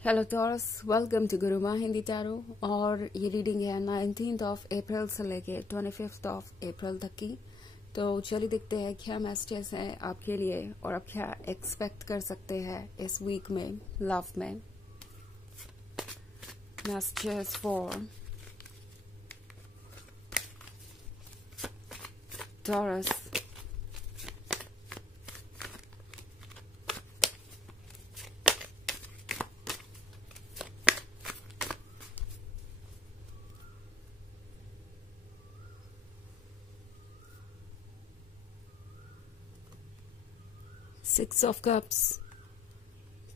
Hello Taurus, welcome to Guruma Hindi tarot. और ये reading है 19th ऑफ अप्रैल से लेके 25th ऑफ अप्रैल तक की। तो चलिए देखते हैं क्या मैसेजेस हैं आपके लिए और आप क्या एक्सपेक्ट कर सकते हैं इस वीक में लव में। Messages for taurus. Six of Cups,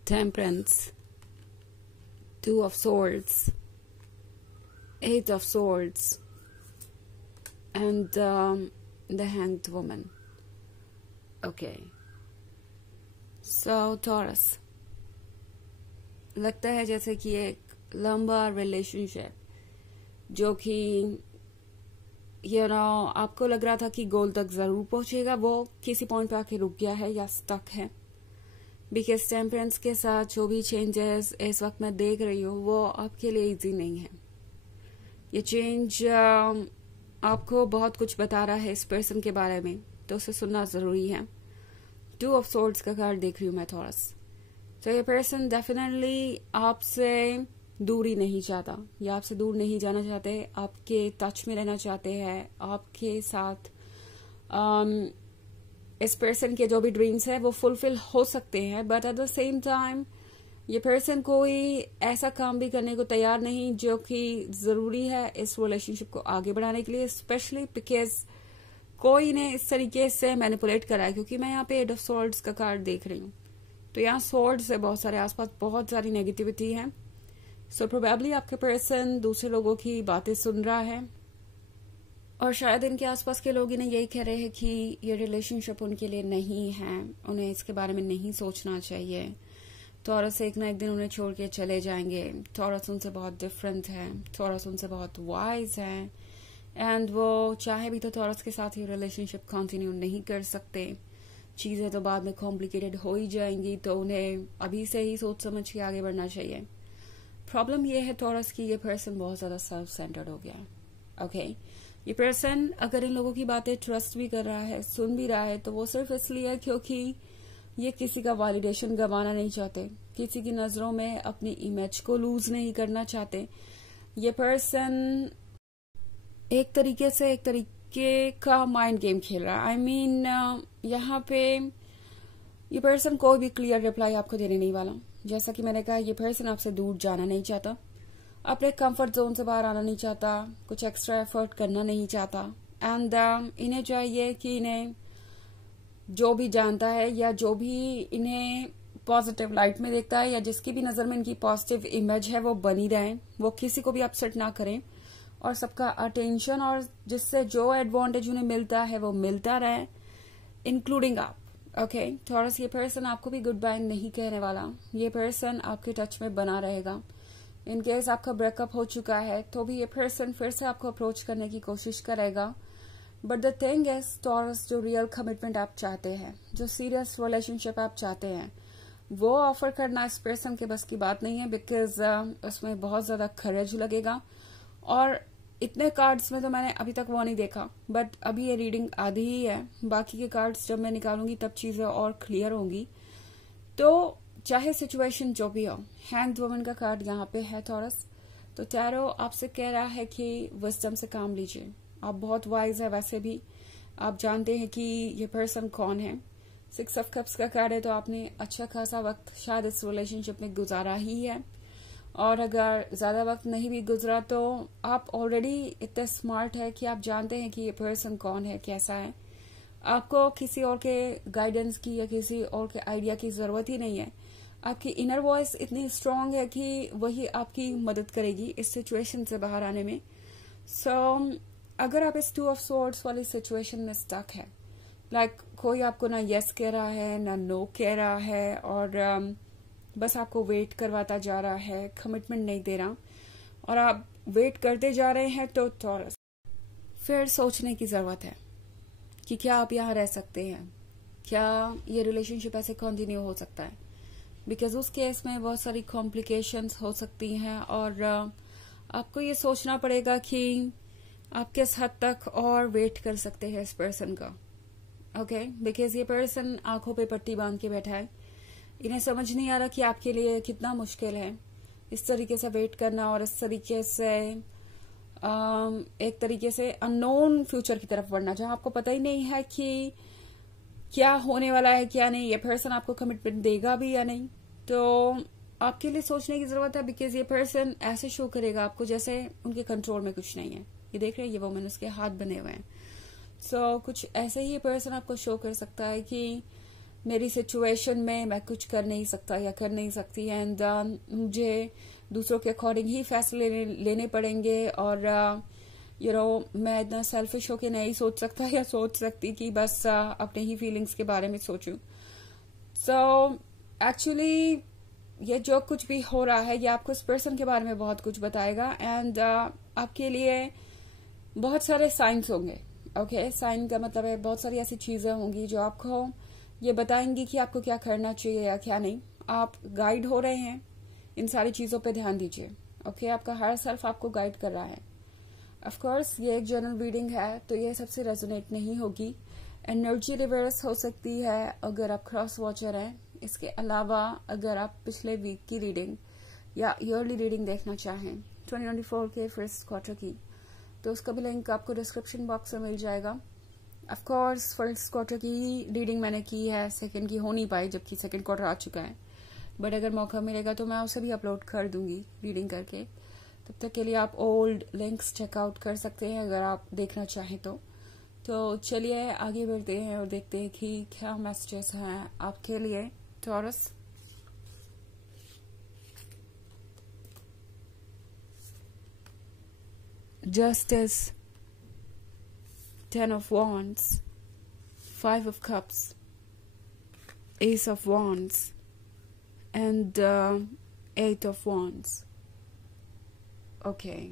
Temperance, Two of Swords, Eight of Swords, and the Hanged Woman. Okay. So Taurus, लगता है जैसे कि एक लंबा रिलेशनशिप जो कि आपको लग रहा था कि गोल तक जरूर पहुंचेगा, वो किसी पॉइंट पे आके रुक गया है या स्टक है। बिकॉज टेम्परेंस के साथ जो भी चेंजेस इस वक्त मैं देख रही हूँ वो आपके लिए इजी नहीं है। ये चेंज आपको बहुत कुछ बता रहा है इस पर्सन के बारे में, तो उसे सुनना जरूरी है। टू ऑफ सोर्ड्स का कार्ड देख रही हूँ मैं थॉरस। तो ये पर्सन डेफिनेटली आपसे दूरी नहीं चाहता या आपसे दूर नहीं जाना चाहते, आपके टच में रहना चाहते हैं, आपके साथ इस पर्सन के जो भी ड्रीम्स है वो फुलफिल हो सकते हैं। But at the same time ये पर्सन कोई ऐसा काम भी करने को तैयार नहीं जो कि जरूरी है इस रिलेशनशिप को आगे बढ़ाने के लिए, स्पेशली बिकॉज कोई ने इस तरीके से मैनिपुलेट करा है। क्योंकि मैं यहाँ पे एट ऑफ सोर्ड्स का कार्ड देख रही हूँ, तो यहाँ सोर्ड्स है बहुत सारे, आसपास बहुत सारी नेगेटिविटी है। सो प्रोबेबली आपके पर्सन दूसरे लोगों की बातें सुन रहा है और शायद इनके आसपास के लोग इन्हें यही कह रहे हैं कि ये रिलेशनशिप उनके लिए नहीं है, उन्हें इसके बारे में नहीं सोचना चाहिए। टॉरस एक ना एक दिन उन्हें छोड़ के चले जाएंगे। टॉरस उनसे बहुत डिफरेंट है, टॉरस उनसे बहुत वाइज है एंड वो चाहे भी तो टॉरस के साथ ही रिलेशनशिप कंटिन्यू नहीं कर सकते। चीजें तो बाद में कॉम्प्लिकेटेड हो ही जाएंगी, तो उन्हें अभी से ही सोच समझ के आगे बढ़ना चाहिए। प्रॉब्लम ये है टॉरस की ये पर्सन बहुत ज्यादा सेल्फ सेंटर्ड हो गया है। ओके, ये पर्सन अगर इन लोगों की बातें ट्रस्ट भी कर रहा है, सुन भी रहा है, तो वो सिर्फ इसलिए क्योंकि ये किसी का वैलिडेशन गंवाना नहीं चाहते, किसी की नजरों में अपनी इमेज को लूज नहीं करना चाहते। ये पर्सन एक तरीके का माइंड गेम खेल रहा है। आई मीन यहाँ पे ये पर्सन कोई भी क्लियर रिप्लाई आपको देने नहीं वाला। जैसा कि मैंने कहा, ये पर्सन आपसे दूर जाना नहीं चाहता, अपने कंफर्ट जोन से बाहर आना नहीं चाहता, कुछ एक्स्ट्रा एफर्ट करना नहीं चाहता। एंड इन्हें चाहिए कि इन्हें जो भी जानता है या जो भी इन्हें पॉजिटिव लाइट में देखता है या जिसकी भी नजर में इनकी पॉजिटिव इमेज है वो बनी रहे, वो किसी को भी अपसेट ना करें और सबका अटेंशन और जिससे जो एडवांटेज उन्हें मिलता है वो मिलता रहे, इंक्लूडिंग आप। ओके टॉरस, ये पर्सन आपको भी गुड बाय नहीं कहने वाला। ये पर्सन आपके टच में बना रहेगा। इन केस आपका ब्रेकअप हो चुका है तो भी ये पर्सन फिर से आपको अप्रोच करने की कोशिश करेगा। But the thing is taurus, जो रियल कमिटमेंट आप चाहते हैं, जो सीरियस रिलेशनशिप आप चाहते हैं, वो ऑफर करना इस पर्सन के बस की बात नहीं है। बिकॉज उसमें बहुत ज्यादा करेज लगेगा और इतने कार्ड्स में तो मैंने अभी तक वो नहीं देखा। बट अभी ये रीडिंग आधी ही है, बाकी के कार्ड्स जब मैं निकालूंगी तब चीजें और क्लियर होंगी। तो चाहे सिचुएशन जो भी हो, हैंग्ड वुमन का कार्ड यहाँ पे है टॉरस। तो टैरो आपसे कह रहा है कि विजडम से काम लीजिए। आप बहुत वाइज है, वैसे भी आप जानते हैं कि ये पर्सन कौन है। सिक्स ऑफ कप्स का कार्ड है, तो आपने अच्छा खासा वक्त शायद इस रिलेशनशिप में गुजारा ही है। और अगर ज्यादा वक्त नहीं भी गुजरा तो आप ऑलरेडी इतने स्मार्ट है कि आप जानते हैं कि ये पर्सन कौन है, कैसा है। आपको किसी और के गाइडेंस की या किसी और के आइडिया की जरूरत ही नहीं है। आपकी इनर वॉइस इतनी स्ट्रांग है कि वही आपकी मदद करेगी इस सिचुएशन से बाहर आने में। सो अगर आप इस टू ऑफ सोर्ड्स वाली सिचुएशन में स्टक है, लाइक कोई आपको ना यस कह रहा है ना नो कह रहा है और बस आपको वेट करवाता जा रहा है, कमिटमेंट नहीं दे रहा और आप वेट करते जा रहे हैं, तो टॉरस फिर सोचने की जरूरत है कि क्या आप यहाँ रह सकते हैं, क्या ये रिलेशनशिप ऐसे कंटिन्यू हो सकता है। बिकॉज उस केस में बहुत सारी कॉम्प्लिकेशंस हो सकती हैं और आपको ये सोचना पड़ेगा कि आप किस हद तक और वेट कर सकते हैं इस पर्सन का। ओके, बिकॉज ये पर्सन आंखों पे पट्टी बांध के बैठा है, इन्हें समझ नहीं आ रहा कि आपके लिए कितना मुश्किल है इस तरीके से वेट करना और इस तरीके से एक तरीके से अननोन फ्यूचर की तरफ बढ़ना, जहां आपको पता ही नहीं है कि क्या होने वाला है क्या नहीं, ये पर्सन आपको कमिटमेंट देगा भी या नहीं। तो आपके लिए सोचने की जरूरत है, बिकॉज ये पर्सन ऐसे शो करेगा आपको जैसे उनके कंट्रोल में कुछ नहीं है। ये देख रहे हैं, ये वुमन, उसके हाथ बने हुए हैं। सो कुछ ऐसे ही ये पर्सन आपको शो कर सकता है कि मेरी सिचुएशन में मैं कुछ कर नहीं सकता या कर नहीं सकती, एंड मुझे दूसरों के अकॉर्डिंग ही फैसले लेने पड़ेंगे और मैं इतना सेल्फिश होके नहीं सोच सकता या सोच सकती कि बस अपने ही फीलिंग्स के बारे में सोचूं। सो एक्चुअली ये जो कुछ भी हो रहा है ये आपको इस पर्सन के बारे में बहुत कुछ बताएगा, एंड आपके लिए बहुत सारे साइंस होंगे। ओके, साइन का मतलब है बहुत सारी ऐसी चीजें होंगी जो आपको ये बताएंगी कि आपको क्या करना चाहिए या क्या नहीं। आप गाइड हो रहे हैं, इन सारी चीजों पे ध्यान दीजिए। ओके, आपका हायर सेल्फ आपको गाइड कर रहा है। ऑफ कोर्स ये एक जनरल रीडिंग है तो ये सबसे रेजोनेट नहीं होगी, एनर्जी रिवर्स हो सकती है अगर आप क्रॉस वॉचर हैं। इसके अलावा अगर आप पिछले वीक की रीडिंग या ईयरली रीडिंग देखना चाहें 2024 के फर्स्ट क्वार्टर की, तो उसका भी लिंक आपको डिस्क्रिप्शन बॉक्स में मिल जाएगा। ऑफ कोर्स फर्स्ट क्वार्टर की रीडिंग मैंने की है, सेकंड की हो नहीं पाई जबकि सेकंड क्वार्टर आ चुका है, बट अगर मौका मिलेगा तो मैं उसे भी अपलोड कर दूंगी रीडिंग करके। तब तक के लिए आप ओल्ड लिंक्स चेकआउट कर सकते हैं अगर आप देखना चाहें तो चलिए आगे बढ़ते हैं और देखते हैं कि क्या मैसेजेस हैं आपके लिए taurus. Justice, 10 of Wands, 5 of Cups, Ace of Wands, and 8 of Wands. Okay.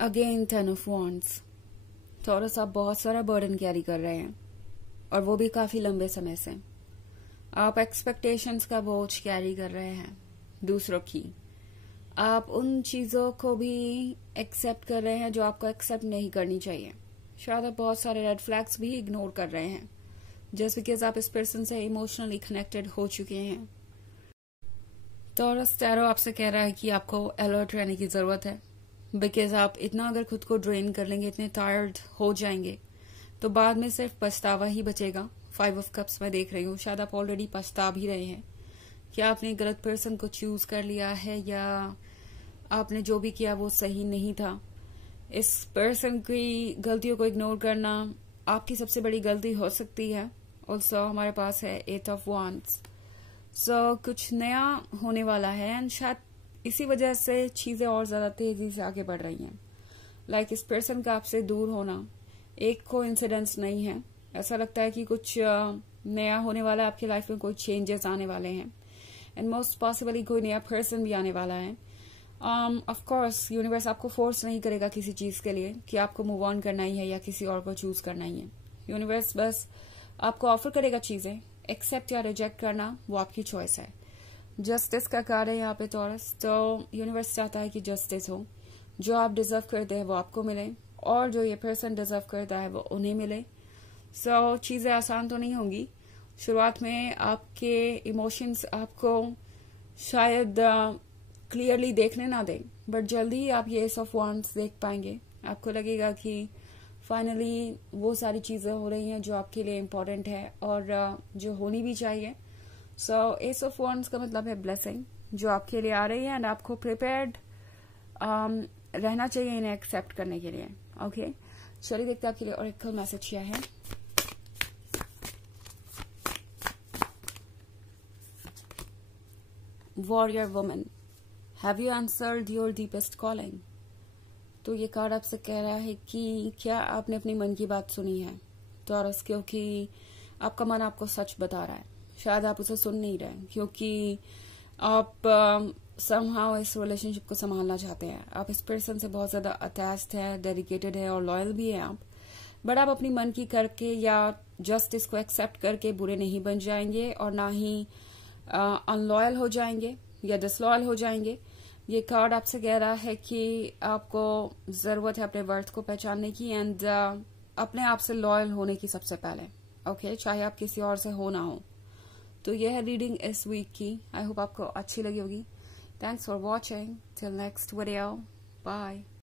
Again 10 of Wands. Taurus, आप बहुत सारा बर्डन कैरी कर रहे हैं और वो भी काफी लंबे समय से। आप एक्सपेक्टेशंस का बोझ कैरी कर रहे हैं दूसरों की। आप उन चीजों को भी एक्सेप्ट कर रहे हैं जो आपको एक्सेप्ट नहीं करनी चाहिए। शायद आप बहुत सारे रेड फ्लैग्स भी इग्नोर कर रहे हैं जस्ट बिकॉज आप इस पर्सन से इमोशनली कनेक्टेड हो चुके हैं। टॉरस, टैरो आपसे कह रहा है कि आपको अलर्ट रहने की जरूरत है, बिकॉज आप इतना अगर खुद को ड्रेन कर लेंगे, इतने टायर्ड हो जाएंगे, तो बाद में सिर्फ पछतावा ही बचेगा। 5 of Cups मैं देख रही हूँ, शायद आप ऑलरेडी पछता भी रहे हैं कि आपने गलत पर्सन को चूज कर लिया है या आपने जो भी किया वो सही नहीं था। इस पर्सन की गलतियों को इग्नोर करना आपकी सबसे बड़ी गलती हो सकती है। ऑल्सो हमारे पास है 8 of Wands। सो कुछ नया होने वाला है एंड शायद इसी वजह से चीजें और ज्यादा तेजी से आगे बढ़ रही हैं। लाइक इस पर्सन का आपसे दूर होना एक कोइंसिडेंस नहीं है। ऐसा लगता है कि कुछ नया होने वाला है आपकी लाइफ में, कोई चेंजेस आने वाले हैं एंड मोस्ट पॉसिबली कोई नया पर्सन भी आने वाला है। ऑफ कोर्स यूनिवर्स आपको फोर्स नहीं करेगा किसी चीज के लिए कि आपको मूव ऑन करना ही है या किसी और को चूज करना ही है। यूनिवर्स बस आपको ऑफर करेगा चीजें, एक्सेप्ट या रिजेक्ट करना वो आपकी चॉइस है। जस्टिस का कार्ड है यहाँ पे टॉरस, तो यूनिवर्स चाहता है कि जस्टिस हो, जो आप डिजर्व करते हैं वो आपको मिले और जो ये पर्सन डिजर्व करता है वो उन्हें मिले। सो चीजें आसान तो नहीं होंगी। शुरुआत में आपके इमोशंस आपको शायद क्लियरली देखने ना दें, बट जल्दी ही आप ये एस ऑफ वांड्स देख पाएंगे। आपको लगेगा कि फाइनली वो सारी चीजें हो रही हैं जो आपके लिए इम्पोर्टेंट है और जो होनी भी चाहिए। सो एस ऑफ वांड्स का मतलब है ब्लेसिंग जो आपके लिए आ रही है एंड आपको प्रिपेयर्ड रहना चाहिए इन्हें एक्सेप्ट करने के लिए। ओके, चलिए देखते हैं आपके लिए ऑरेकल मैसेज क्या है। Warrior woman, have you answered your deepest calling. तो ये कार्ड आपसे कह रहा है कि क्या आपने अपनी मन की बात सुनी है टॉरस, क्योंकि आपका मन आपको सच बता रहा है। शायद आप उसे सुन नहीं रहे क्योंकि आप समहाउ इस रिलेशनशिप को संभालना चाहते हैं। आप इस पर्सन से बहुत ज्यादा अटैच्ड है, डेडिकेटेड है और लॉयल भी है आप, बट आप अपनी मन की करके या जस्ट इसको एक्सेप्ट करके बुरे नहीं बन जाएंगे और ना ही अनलॉयल हो जाएंगे या डिसलॉयल हो जाएंगे। ये कार्ड आपसे कह रहा है कि आपको जरूरत है अपने वर्थ को पहचानने की एंड अपने आप से लॉयल होने की सबसे पहले। ओके, चाहे आप किसी और से हो ना हो। तो यह है रीडिंग इस वीक की। आई होप आपको अच्छी लगी होगी। Thanks for watching. Till next video, bye.